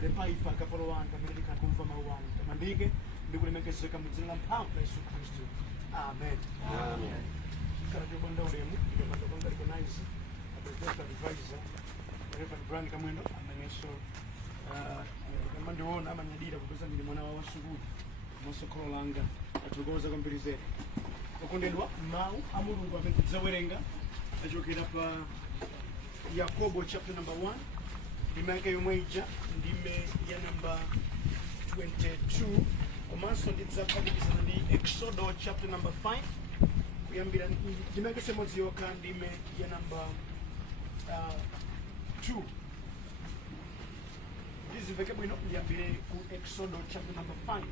karepa ifa kapolowanga pamene kakumva mawu anu tamandike ndikulemekezeka mudzina la mphamvu la Yesu Khristu. Amen. Amen. Kana chopanda ulemu ndikapanda kwanga recognize apresidential advisor Reverend Brian Kamwendo amenenso kama ndiona amanyadira kupeza ndi mwana wa wasukulu mosokolo langa atukoza kwambiri zedi okondedwa mawu a Mulungu amene tidzawerenga achokera pa Yakobo chapter number 1 ndime yake yomwe ija ndime ya number 22 komanso ndidzaphatikizana ndi Exodus chapter number 5 kuyambira ndime yake semodzi yokha ndime ya number 2 ndizimveke bwino kuyambire ku Exodus chapter number 5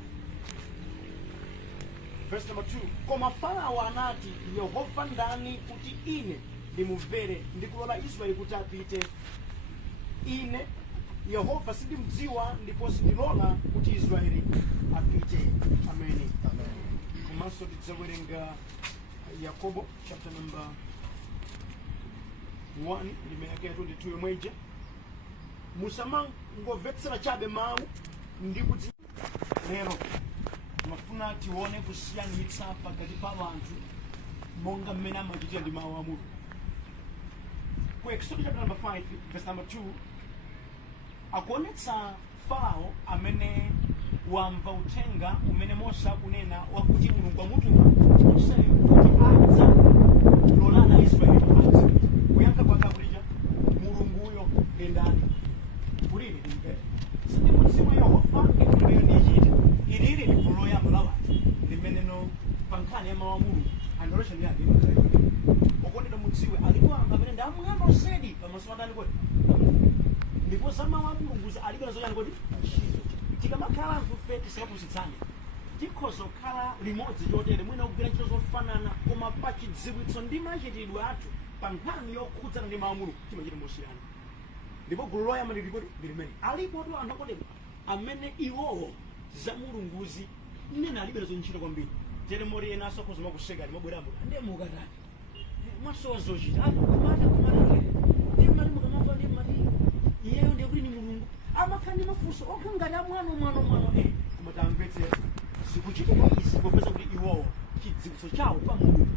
verse number 2. Koma Farao anati, Yehova ndani kuti ine ndimumvere ndikulola Israeli kuti apite? Ine Yehova sindimdziwa ndipo sindilola kuti Israeli apite. Amen. Komanso tidzawerenga Yakobo chapter number 1 ndime yake ya 22 yomwe ija. Musamangomvetsera chabe mawu ndi kuti lero mafuna tione kusiyanitsa pakati pa anthu monga mmene amachitira ndi mawu a Mulungu. Ku Exodus chapter number 5 verse number 2 akuonetsa Farao amene wamva uthenga umene Mose akunena wakuti Mulungu amutuma Mose kuti adza kulola ana Israeli adza kuyankha kwake akuti Mulunguyo ndi ndani? Kulili ndimvere sindimudziwa Yehova ndikumvera ndichita ilili ndikuloya Malawi limeneno pankhani ya mawu a Mulungu andolosha ndi adi okondedwa mudziwe alipo anthu amene ndi amwamba sedi pamaso adani kodi ndipo za mawu a Mulungu alibe nazo yani kodi tikamakhala anthu fe tisakapusitsane tikhoza kukhala limodzi chotere mwina kugwira ntchito zofanana koma pa chidziwitso ndi machitidwe athu pa nkhani yokhudzana ndi mawu a Mulungu timachita mosiyana. Ndipo gulu loyamba ndi limene alipo tu anthu akodedwa amene iwowo za Mulunguzi mmene alibe nazo ntchito kwambiri tere mori ena asokoza makuseka limabweramo ndiye mukatani mwasowa zochita kumata ndimali mukamava ndi mali iyeyo ndiye kuti ni Mulungu amakhala ndi mafunso okhangati a mwano koma tamvetsera zikuchitika izi popeza kuti iwowo chidziwitso chawo pa Mulungu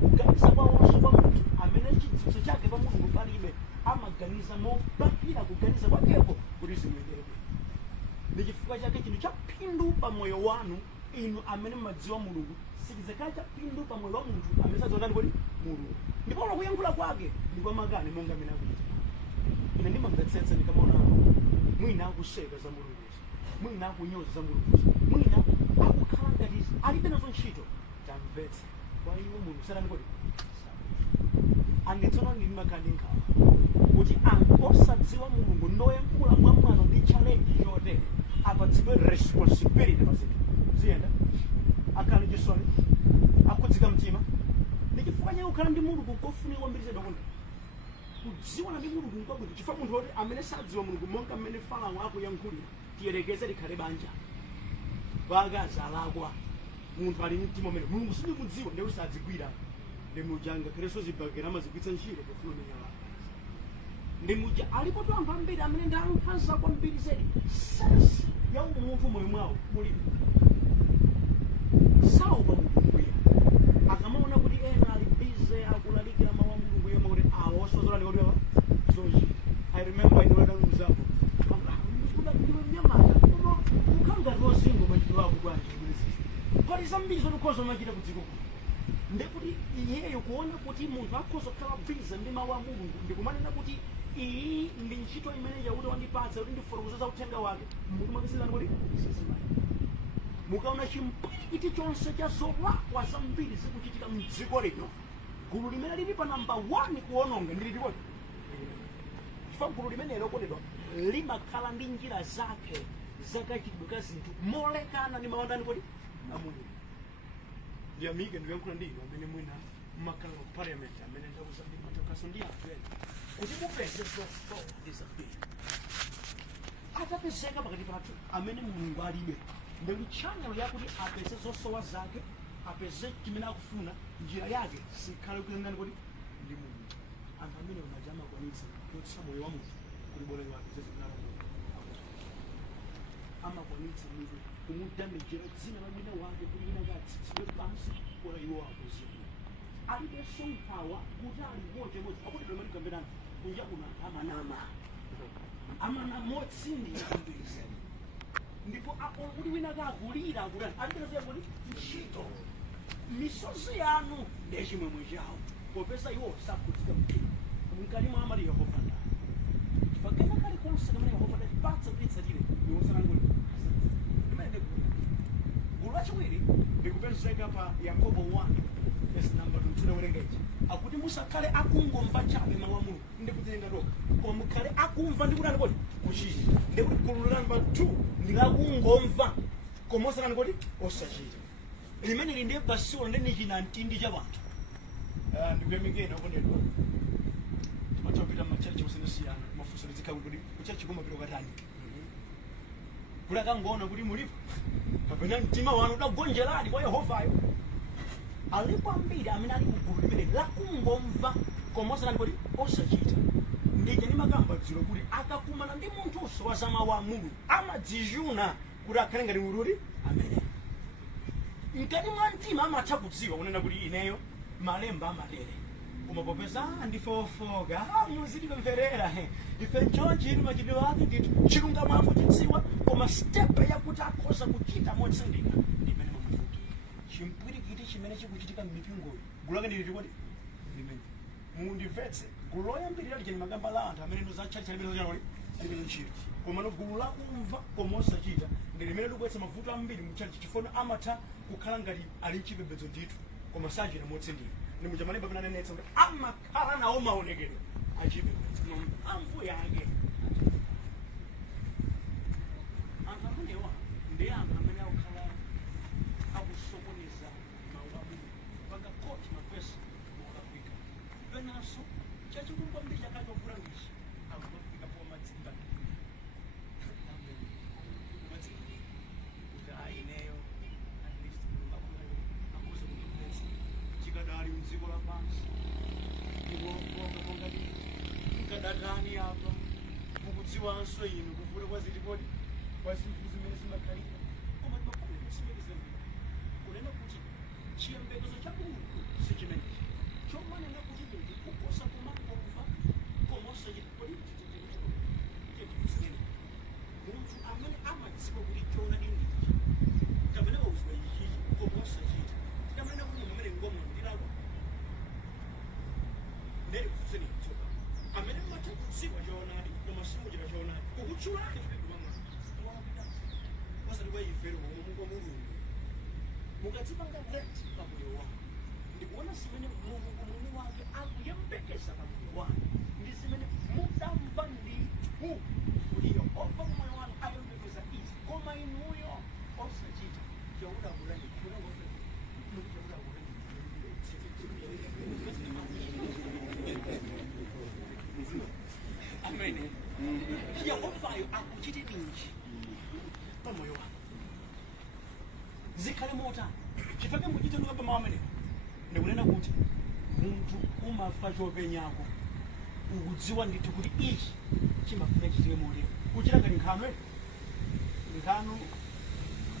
kuganiza kwawonso pa munthu amene chidziwitso chake pa Mulungu palibe amaganiza mopakira kuganiza kwakeko kuti zimuyendere bwino. Ndi chifukwa chake chinthu cha phindu pa moyo wanu inu amene mumadziwa Mulungu sichidzakhala cha phindu pa moyo wa munthu amene sadziwani kuti Mulungu ndipo kuyankhula kwake ndi kwamakani monga amene akuchita. Ine ndimamvetsetsa ndikamaona mwina akuseka za Mulunguzi, mwina akunyoza za Mulunguzi, mwina akukhala ngati alibe nazo ntchito. Tamvetsa kwa iwo Mulungu sadani kuti anditsona ndi makandi nkhawa kuti anthu osadziwa Mulungu ndoyankhula mwa mwano ndi challenge yotere apatsidwe responsibility pasika ziyenda akhala chisoni akudzika mtima ndi chifukwa chake kukhala ndi Mulungu kofunika kwambiri zedokunda kudziwana ndi Mulungu nkwabwino chifukwa munthu woti amene sadziwa Mulungu monga mmene Farao akuyankhulira tiyerekeze likhale banja bagazi alakwa munthu ali mtima umene Mulungu sindikudziwa ndiye usadzigwira ndimujanga Kristo zibagera amazigwitsa ntchito pofuna menyala ndimuja alipo tu anthu ambiri amene ndi ankhanza kwambiri zedi sense ya umunthu moyo mwawo mulibe saopa Mulunguyo akamaona kuti ena ali bize akulalikira mawu a Mulunguyo makuti awosozolani kuti zochi. I remember ine wadanguzapo ndiwe mnyamata koma ukhanga lozingo machito ako bwanji pali zambiri zotikhoza machita kudziko ndekuti iyeyo kuona kuti munthu akhoza kukhala bize ndi mawu a Mulungu ndikumanena kuti iyi ndi ntchito imene yakuti wandipatsa kuti ndifotokoze za uthenga wake munthu makisizani kuti sizimali mukaona chimpwirikiti chonse cha zolakwa zambiri zikuchitika mdziko lino gulu limene lili pa namba 1 kuononga ndiliti kodi chifukwa gulu limene lokondedwa limakhala ndi njira zake zakachitidwe ka zinthu molekana ndi mawu andani kodi a Mulungu. Ndiyamike ndiyankhula ndi inu amene mwina mmakhala ku parliament amene ndakuzambiri matakaso ndi anthu ena kuti mupeze zosowa ndi zambiri atapezeka pakati pathu amene Mulungu alibe ndi channel yakuti apeze zosowa zake apeze chimene akufuna njira yake sikhale kuyang'ana kuti ndi Mulungu. Anthu amene amajama kwanitsa kutsa moyo wa munthu kuli bora wake zezinalo amakwanitsa munthu kumudamejera dzina la mwina wake kuti mwina akatsitsidwe pansi ora iwo akozedwa alibenso mphawa kuti ali mochemodzi akuti pamaligamberana kunja kuna amanama motsindira kwambiri ndipo kuti wina akakulira akutani alibenso kuti ntchito misozi yanu ndiye chimwemwe chawo popeza iwo sakhudzika mtima mkati mwa amali Yehova ndani chifukwa kali konse kamene Yehova datipatsa kuti itsatire iwosanangoli imene gulu lachiwiri likupezeka pa Yakobo 1 verse number 2 tawerenga ichi akuti musakhale akungomva chabe mawu a Mulungu ndi kutenga toka koma mukhale akumva ndi kutani kodi kuchita ndi kuti gulu number 2 ndi lakungomva koma osanani kodi osachita limene linde basiwo ndi china mtindi cha wanthu ndikuyamikeni okondedwa timatopita machachi osiyanasiyana mafunso lizikhala kuti kuchachi kumapita katani kuti akangoona kuti mulipo kapena mtima wanu udagonjeradi kwa Yehovayo alipo ambiri amene ali kugulu limene lakungomva koma osanani kodi osachita ndije ndimakamba dzulo kuti akakumana ndi munthuso wa zamawu a Mulungu amadzijuna kuti akhale ngati mululi amene mkati mwa mtima amatha kudziwa kunena kuti ineyo malemba amatere koma popeza ndife ofoka muzitipemverera ife chonchi ili machitidwe ake ndithu chilungamo tidziwa koma step yakuti akhoza kuchita motsindika ndimene mamufuti chimpwirikiti chimene chikuchitika m'mipingoyo gulu lake ndili tikoti limene mundimvetse gulu loyambirira licheni magamba la anthu amene ndozatchalitcha limene zochana kuti limene ntchito koma gulu lakumva koma osachita ndi limene likuyetsa mavuto ambiri mutchalichi chifukwa amatha kukhala ngati ali chipembedzo ndithu koma sachita motsindika ndi muja malemba amene ananenetsa kuti amakhala nawo maonekedwe achipembedzo mphamvu yake anthu amenewa ndi anthu amene akukhala akusokoneza mawu a Mulungu mpaka koti mavesi molakwika penanso chachikulu kwambiri chakachokula ndichi akumafika po madzimba ineyo at least akuze kundimvetsa chikadali mdziko lapansi ndikoongati mkadatani apa mukudziwanso inu kufuna kwaziti kodi kwa zinthu zimene zimakhalika koma ndimafuna kutsimikizira kunena kuti chiyembekezo cha Mulungu sichimenechi chomanena kuti munthu kuposa kumangomva koma osachita kodi munthu amene amadziwa kuti chona indichi kapena wauzwa ichichi koma osachita tikamena kuti munthu amene ngomwe ndilakwa ndere kufunseni tsoka amene mmatha kudziwa choonadi koma simuchita choonadi kukutchulani wasati kwa ifero omwe mungwa Mulungu mukadzipanga great pamoyo wanu ndikuona zimene Mulungu mwini wake akuyembekeza pamoyo wanu ndi zimene mudamva ndithu kuti Yehova moyo wanu ayembekeza izi koma inuyo osachita chaudabulani amen Yehovayo akuchiti ninji pamoyo wanu zikhale motani chifukwa muchite ndikamba mawu amenewa ndikunena kuti munthu umafa chopenyako ukudziwa ndithu kuti ichi chimafuna chitike motewa kuchita ngati nkhanu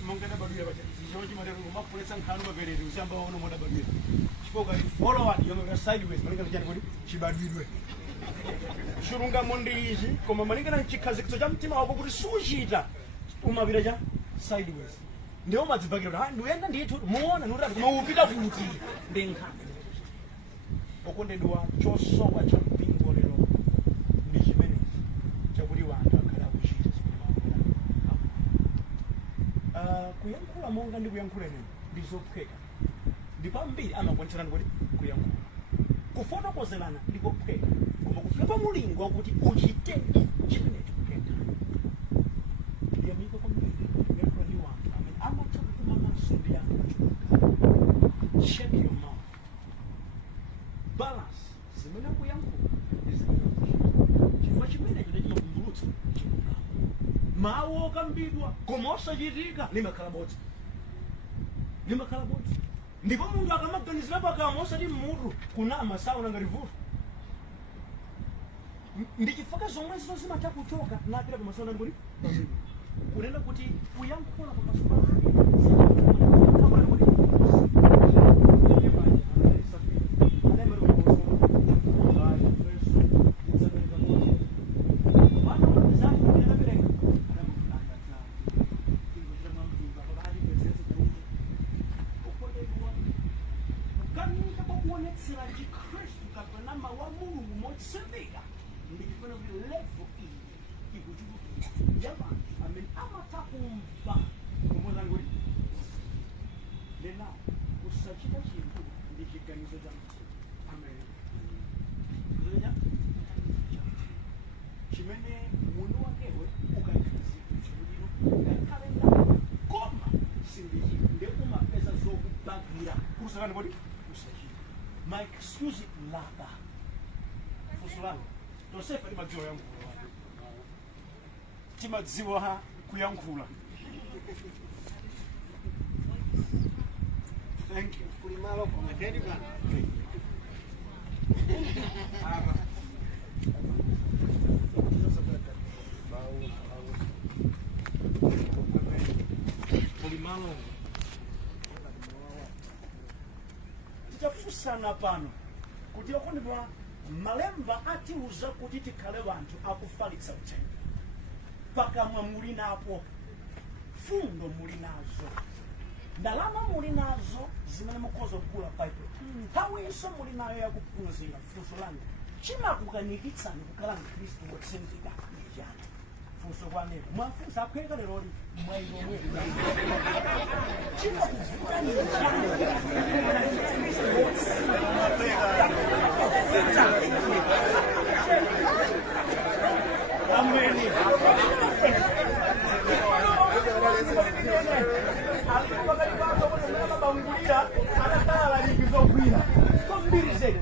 monga dabadwira pachicho chimatero kumafuletsa nkhanu paperere usiyamba waona modabadwira chifukwa kati forward yomwe sideways malingana chani kuti chibadwidwe chilungamo ndi ichi koma malingana nchikhazikitso cha mtima wako kuti suchita umapita cha sideways ndiwo madzibakira kuti ndiyenda ndithu muona nutati koma upita kuti ndi nkhani okondedwa chosowa cha mpingo lero ndi chimenechi chakuti wanthu akhale akuchita kuyankhula monga ndi kuyankhula nene ndi zophweka ndipo ambiri amakwanitsirani kuti kuyankhula kufotokozerana ndi kophweka koma kufika pa mulingo wakuti uchitedi chimenechi kuphweka ndiyamika kwambiri kuyankhula ndi wanthu amene amatha kukuma maso ndi anthu check your mouth balance zimene kuyankhula ndi zimene chifukwa chimenecho ndichimakumbulutsa chilungamo mawu okambidwa koma osachitika limakhala bodza ndipo munthu akamaganizira pakamwa osati mmutu kunama sauna ngati vuto ndi chifukwa zomwezo zimatha kuchoka napita pamasauna ngoti kunena kuti kuyankhula pamaso my excuse laka fusulana Yosefa ni madziwa yangu timadziwa kuyankhula. Thank you. Kulimalo kwa kedi bana. Kulimalo titafusana pano kuti okondedwa malemba atiuza kuti tikhale banthu akufalitsa uthenga. Pakamwa muli napo, fundo muli nazo, ndalama muli nazo zimene mukhoza kugula Bible. Nthawiso muli nayo yakuphunzira funso lanu chimakukanikitsani kukhala Mkhristu wotsindika njani? Funso kwanepo mwafunsa akhweka leroli mwailomwe chimakuvutani njani ameni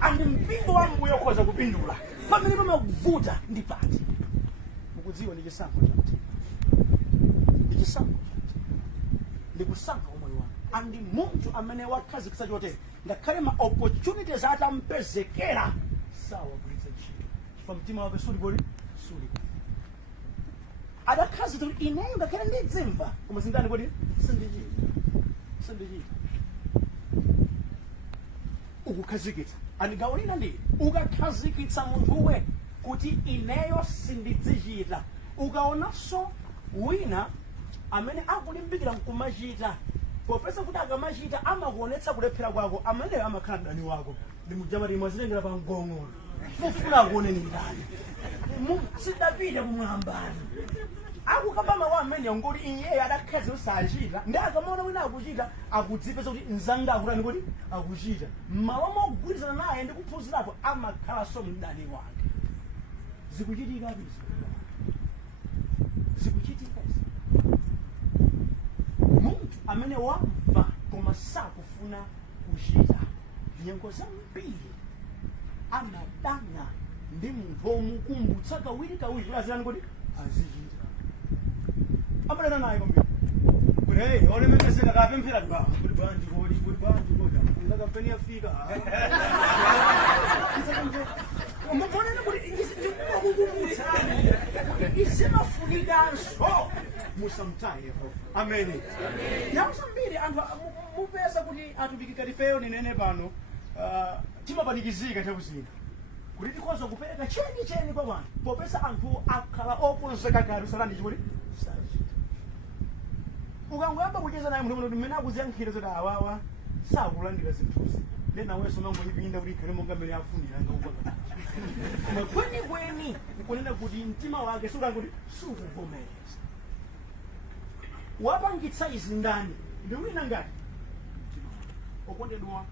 andi mpingo wa mbuyo khoza kupindula pamene pamakuvuta ndi pati mukudziwa ndi chisankho cha mtima, ndi chisankho ndi kusankha umoyo wanu. Andi munthu amene wakhazikitsa chotere ngakhale ma opportunities atampezekera sawagwiritsa ntchito chifukwa mtima wake suli adakhazikitsa kuti ineyo ngakhale ndidzimva koma sindani kodi sindichita ukukhazikitsa andigaulina ndi ukakhazikitsa munthuwe kuti ineyo sindidzichita. Ukaonanso wina amene akulimbikira nkumachita popeza kuti akamachita amakuonetsa kulephera kwako, ameneyo amakhala mdani wako. Ndimujamati mwazitengera pa mgongo mufuna akuoneni ndani sidapita kumwambani akukamba mawu amene ngoti iye adakhazi usachita ndi akamaona wina akuchita akudzipeza kuti nzanga akutani kuti akuchita mawu mogwirizana naye ndi kuphunzirapo amakhalanso mdani wake. Zikuchitika zikuchitika munthu amene wamva koma sakufuna kuchita nyengo zambiri amadana ndi munthu omukumbutsa kawiri azilani kuti azichita. Amadana naye kwambiri kuti hey olemekezeka kapemphera kuti bwanji ndakampeni yafika mumonene kuti ndikukumbutsa isimafunikanso musamtaye Yehova. Ameni. Yamsambiri anthu mupeza kuti atubikika tifeyo ninene pano timapanikizika chakuzinga kuti tikhoza kupereka cheni kwa wanthu popeza anthu akhala okonzeka kale usalandi chikuti sachita. Ukangoyamba kucheza naye munthu mmene akuziyankhira zoti awawa sakulandira zinthuzi ndi nawenso mangoyipinda kuti ikhale monga mmene afunira ngaupa koma kwenikweni ukunena kuti mtima wake sukuti sukuvomereza. Wapangitsa izi ndani ndi wina ngati okondedwa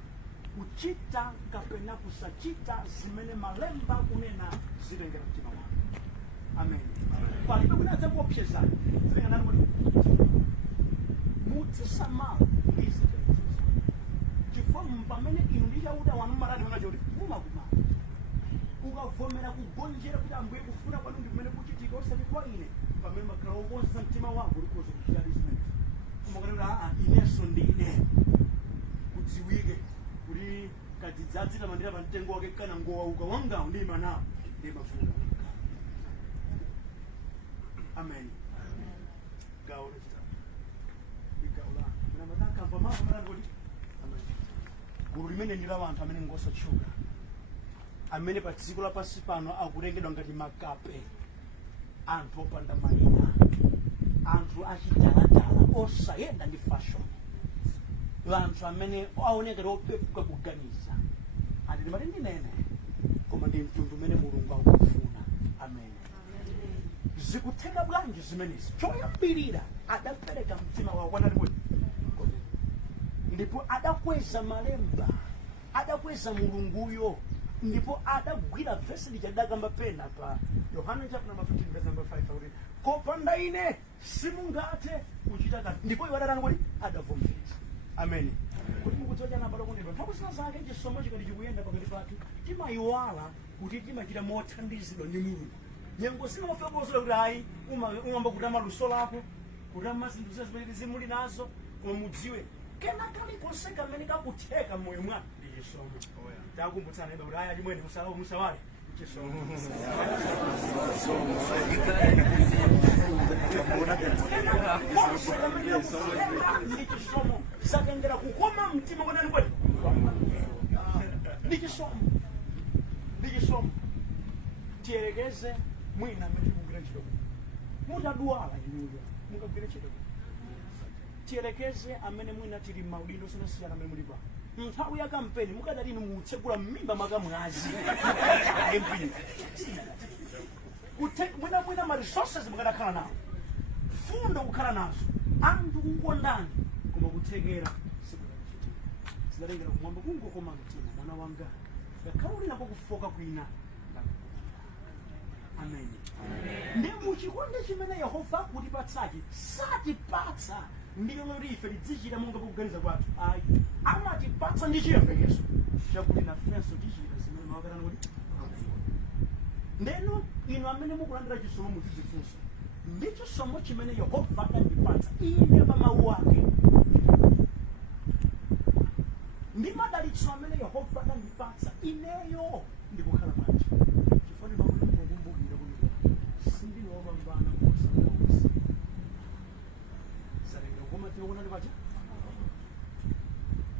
kuchita kapena kusachita zimene malemba kunena zitengera mtima wako. Amen. Palibe kuti adzakupsezani zitenga nani kuti mutisamala izi chifukwa pamene inu ndi chauta wanu maradi wanga choti mumakumana ukavomera kugonjera kuti ambuye kufuna kwanu ndi kumene kuchitika osati kwa ine pamene makhala okonza mtima wako ulikoza kuchita zimenezi umakanena inenso ndine kudziwike kuti kadzidzadzira mandira pa mtengo wake kana ngowauka wangawo ndima nawo ndi mafuta. Amen. gawo la na madaka mva mama ngoti gulu limene ndi la anthu amene ngosatchuka amene pa dziko lapansi pano akutengedwa ngati makape, anthu opanda mayina, anthu achitalatala osayenda ndi fashion, anthu amene aonekera opepuka kuganiza. Ati ndimati ndinene koma ndi mtundu umene Mulungu akufuna. Amen. Zikutheka bwanji zimenezi? Choyambirira adapereka mtima wawo wanaliwe, ndipo adakweza malemba, adakweza Mulunguyo, ndipo adagwira vesi lichadakamba pena pa Yohana chapter number 15 verse number 5 kuti kopanda ine simungathe kuchita kanthu, ndipo iwo adatani kuti adavomereza. Amen. Kuti mukudziwa chana balo kunena nthawi zake chisomo chikati chikuyenda pakati pathu timayiwala kuti timachita mothandizidwa ndi Mulungu. Nyengo zimafekozo kuti ayi umamba kutama luso lako, kutama zinthu zimene zimuli nazo, koma mudziwe kena kalikonse kamene kakutheka moyo mwanu ndi chisomo. Takumbutsana kuti ayi alimwene musawale chisomo. Ndi chisomo sakengera kukoma mtima kwanani kwene ndi chisomo. Ndi chisomo tiyerekeze mwina amene mukugwira ntchito mutadwala inuyo mukagwira ntchito, tiyerekeze amene mwina tili maudindo osiyanasiyana amene muli pano nthawi ya kampeni mukadali inu mutsegula mmimba makamwazi mwina ma resources mukadakhala nawo, fundo kukhala nazo, anthu kukondani, koma kuthekera zikalengera kumwamba kungokoma mtima mwana wanga ngakhale uli nako kufoka kwina. Amen. Ndi muchikonde chimene Yehova akutipatsachi satipatsa ndiyo loti ife tidzichita monga kuganiza kwathu. Ayi, amatipatsa ndi chiyembekezo chakuti nafenso tichita zimene mawakatani kuti ndeno inu amene mukulandira chisomo muzidzifunsa ndi chisomo chimene Yehova akandipatsa ine pa mawu ake, ndi madalitso amene Yehova akandipatsa ineyo ndikukhala bwanji. Chifukwa ndikukumbukira kuti sindinopambana kuposa salengera koma tiona ndi pacha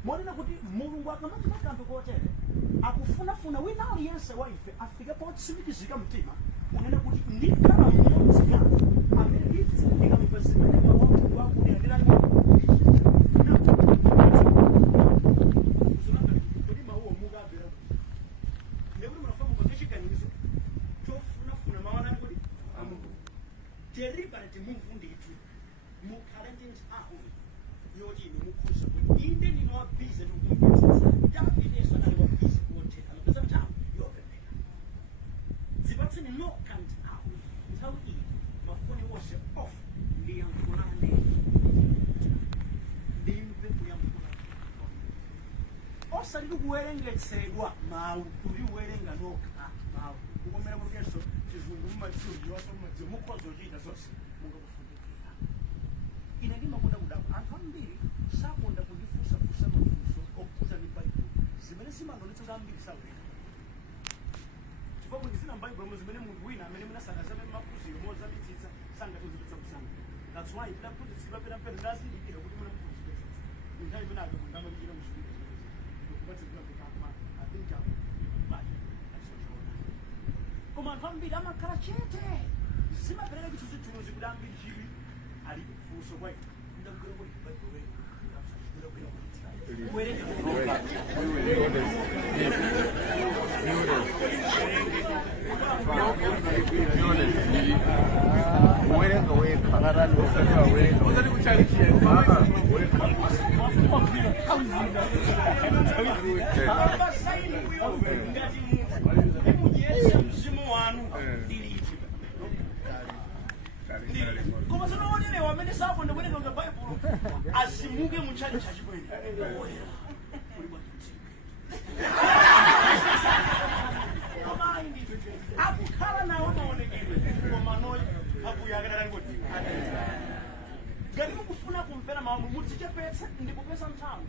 monena kuti Mulungu akamati makambe kotere akufunafuna wina aliyense wa ife afike potsimikizika mtima kunena kuti ndikhala mmodzi amene ndikamva zimene Mulungu akuyenderani kuti mawuwo mukabera ndekuti munafamu pachiganizo chofunafuna mawanani kuti amuntu deliberate move ndithu mukhale ndi nthawi yoti inu mukhoza kuti inde ndinowabize ndikumvetsetsa Davide sanali wabize kuotheka mapeza nthawi yopemphera. Zipatseni nokha nthawi iyi mafoni wonse off ndiyankhulane ndimve kuyankhula osati kuwerengetsedwa mawu kuti uwerenga nokha mawu kukomera kukenso chizungu mumadziwo waso mumadziwo mukhoza kuchita zonse mungakufundikira. Ine ndimakonda kudabwa anthu ambiri sakonda kundifunsafunsa mafunso okhuza ndi Baibulo zimene zimanonetsa kuti ambiri sakulenga chifukwa kuti zina m'Baibulo zimene munthu wina amene munasakazame maphunziro mozamitsitsa sangatozipitsa kusanga. That's why tidaphunzitsidwa penapena ndazindikira kuti munamuphunzitsa nthawi imene ake munthu amachita muchipita kubatsidwa kukama atinjapo bali achisochoona. Koma anthu ambiri amakhala chete zimapereka chithunzithunzi kuti ambiri chili ali kufunso kwa ine ndakugwira kuti Baibulo koma zinoonere wamene sakonda kuwerenga Baibulo asimuke muchali chachibwene akukhala nawo maonekedwe koma noyi akuyakadalani kuti ngati mukufuna kumvera mawu mudzichepetsa ndikupeza nthawi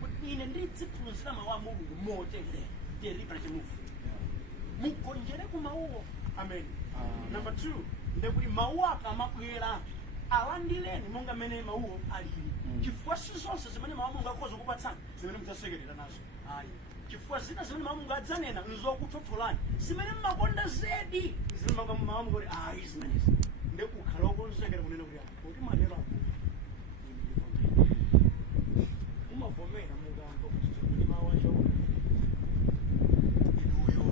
kuti ine ndidziphunzira mawu a Mulungu motere deliberate move mugonjere ku mawuwo. Amen. Number 2 ndekuti mawu akamabwera alandileni monga mmene mawuwo alili. Chifukwa si zonse zimene mawu Mulungu akhoza kukupatsani zimene mudzasekerera nazo. Ayi. Chifukwa zina zimene mawu Mulungu adzanena nzokutotolani. Zimene mmakonda zedi zimene mawu Mulungu kuti ayi zimenezi. Ndekukhala okonzekera kunena kuti madera umavomera mugambo kuti mawu acho inuyo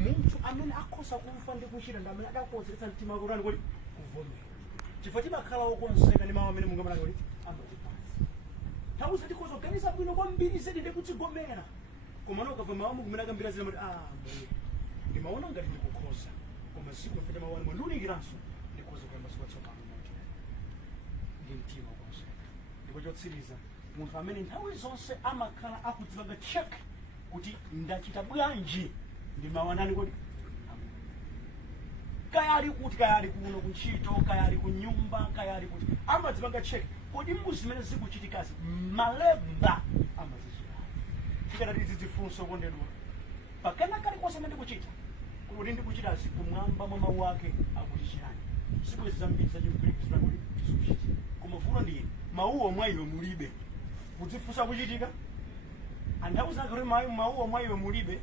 muntu amene akhoza kumfa ndi kuchita ndi amene adakonzeretsa mtima wake kuti kuvomera. Chifukwa timakhala okonzeka ndi mawu amene Mulungu amanena kuti amatipatsa. Nthawi zoti tikhoza kuganiza bwino kwambiri zedi ndi kudzigomera. Koma ukamva mawu Mulungu amene akambira zina kuti mbuye ndimaona ngati ndikukhoza. Koma siku mfete mawu anu ndiulikiranso ndikhoza kuyamba siwatsopano moto. Ndi mtima okonzeka. Ndipo chotsiriza munthu amene nthawi zonse amakhala akudzipanga check kuti ndachita bwanji ndi mawu anani kuti kaya ali kuti kaya ali kuno kuntchito kaya ali ku nyumba kaya ali kuti amadzipanga check kodi muzimene zikuchitikazi malemba amazichita. Tikati zidzifunso kondedwa pakana kali konse amene ndikuchita kuti ndikuchitazi kumwamba mwa mawu ake akuti chiyani. Siku zambiri zachigiriki zinakuti tisukuchita. Koma vuto ndiye mawuwo mwa iwe mulibe kudzifunsa kuchitika. Anthawi zake kuti mawuwo mwa iwe mulibe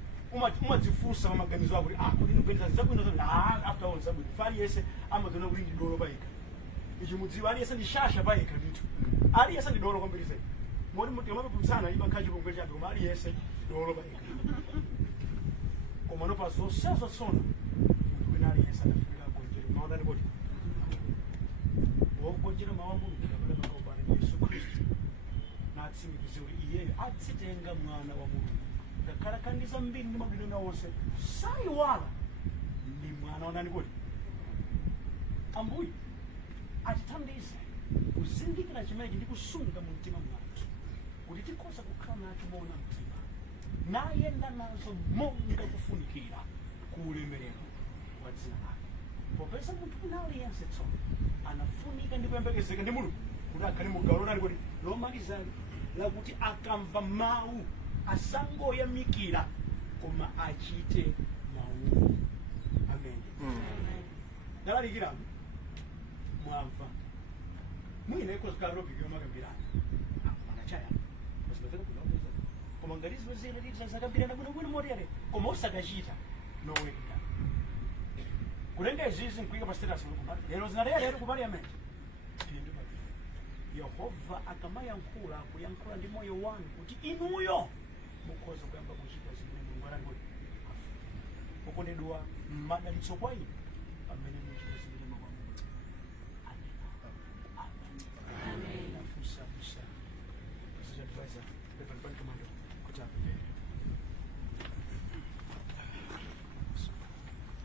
umadzifunsa maganizo ako kuti kuti ndikuganiza zabwino zoti after all zabwino. Fali yese amadziona kuti ndidolo payika. Ichi mudziwa aliyese ndi shasha payika ndithu. Aliyese ndi dolo kwambiri zedi. Modi muti amaputsana iba nkhaji pomwe chabe koma aliyese dolo payika. Koma no paso sezo sona munthu wina aliyese adafunika konjera mawu ndani kuti wokonjera mawu a Mulungu kapena makobana ndi Yesu Khristu natsimikize kuti iyeyo adzitenga mwana wa Mulungu. Ngakhala kandiza mbiri ndi mabwino na onse sayiwala ndi mwana wanani kuti Ambuye atithandize kuzindikira chimenechi ndi kusunga mu mtima mwathu kuti tikhoza kukhala nacho moona mtima nayenda nazo monga kufunikira ku ulemerero wa dzina lake. Popeza munthu wina aliyense tsono anafunika ndi kuyembekezeka ndi Mulungu kuti akhale mu gawo lonani kuti lomalizali lakuti akamva mawu asangoyamikira koma achite mawu. Amen. Ndalalikiramu mwamva mwina ikozikhala lobhikiro makambirana anachaya pasipateka kunaoneza koma ngati zimene liti zakambirana bwinobwino motere koma usakachita nowekera kulenga izizi nkuika pa status kumati lero zinalera lero ku parliament. Yehova akamayankhula akuyankhula ndi moyo wanu kuti inuyo mukhoza kuyamba kuchita zimene Mulungu anangoti ukondedwa madalitso kwa inu pamene muchita zimene mawu a Mulungu. Amen. Fusa President Advisor Reverend Ban Commando kuti apemphere.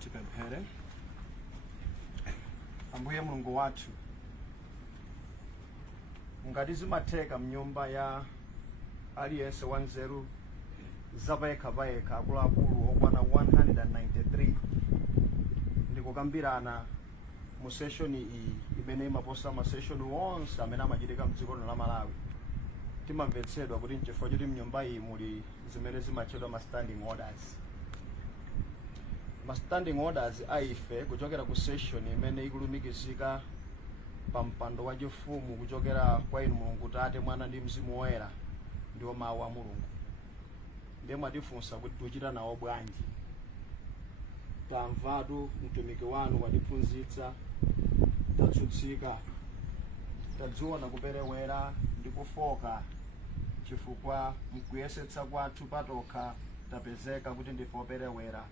Tipemphere. Ambuye Mulungu wathu ngati zimatheka mnyumba ya aliyense wanzeru zapayekha akuluakulu okwana 193 ndikukambirana mu session iyi imene imaposa ma session onse amene amachitika mdziko la Malawi. Timamvetsedwa kuti nchifukwa choti mnyumba iyi muli zimene zimatchedwa ma standing orders. Ma standing orders aife kuchokera ku session imene ikulumikizika pa mpando wa chifumu kuchokera kwa inu Mulungu Tate, Mwana ndi Mzimu Woyera ndiwo mawu a Mulungu. Ndiye mwatifunsa kuti tichita nawo bwanji. Tamvatu mtumiki wanu watiphunzitsa, tatsutsika, tadziona kuperewera ndi kufoka chifukwa mkuyesetsa kwathu patokha tapezeka kuti ndife operewera.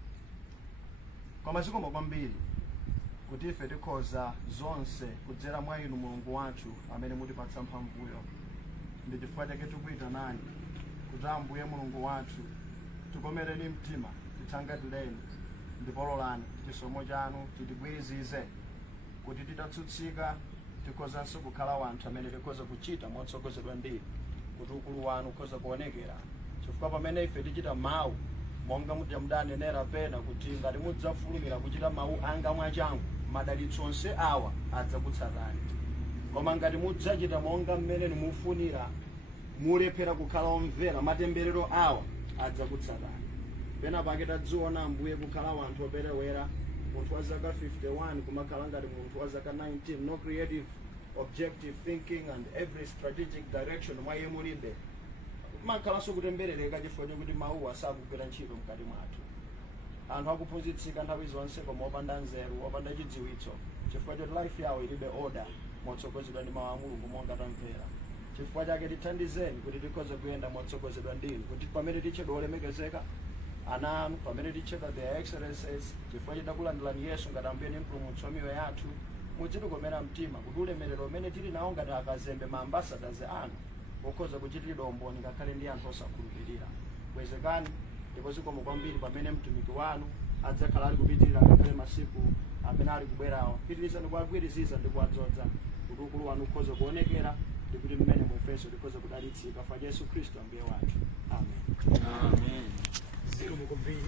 Koma zikomo kwambiri kuti ife tikhoza zonse kudzera mwa inu Mulungu wathu amene mutipatsa mphamvuyo. Ndi chifukwa chake tikuyitanani kuti Ambuye Mulungu wathu tikomereni mtima, titsangatireni ndipo lolani chisomo chanu titigwirizize kuti titatsutsika tikhozanso kukhala wanthu amene tikhoza kuchita motsogozedwa ndi kuti ukulu wanu ukhoza kuonekera. Chifukwa pamene ife tichita mawu monga mudanenera pena kuti ngati mudzafulumira kuchita mawu anga mwachangu madalitso onse awa adzakutsatani. Koma ngati mudzachita monga mmene mufunira mulephera kukhala omvera matemberero awa adzakutsatani. pena pake tadziona Ambuye kukhala wanthu operewera, munthu wa zaka 51 kumakhala ngati munthu wa zaka 19, no creative objective thinking and every strategic direction mwa iye mulibe. Makhalanso kutemberereka chifukwa chokuti mawuwa sakugwira ntchito mkati mwathu. Anthu akuphunzitsika nthawi zonse koma opanda nzeru, opanda chidziwitso, chifukwa choti life yawo ilibe order motsogozedwa ndi mawu a Mulungu monga tamvera. Chifukwa chake tithandizeni kuti tikhoze kuyenda motsogozedwa ndinu, kuti pamene tichedwa olemekezeka ana anu, pamene tichedwa their excellencies, chifukwa chitakulandilani Yesu ngati Ambuye ndi Mpulumutsi wa miyoyo yathu, mudzitikomera mtima kuti ulemerero umene tili nawo ngati akazembe ma ambassadors anu ukhoza kuchitidwa umboni ngakhale ndi anthu osakhulupirira. Bwezekani ndipo zikomo kwambiri pamene mtumiki wanu adzakhala ali kupitirira ngakhale masiku amene ali kubwerawo. Pitirizani kuwagwiriziza ndi kuwadzoza kuti ukulu wanu ukhoze kuonekera ndi kuti mmene mufeso tikhoze kudalitsika fa Yesu Khristu Ambuye wathu. Amen. Amen. Zikomo kwambiri.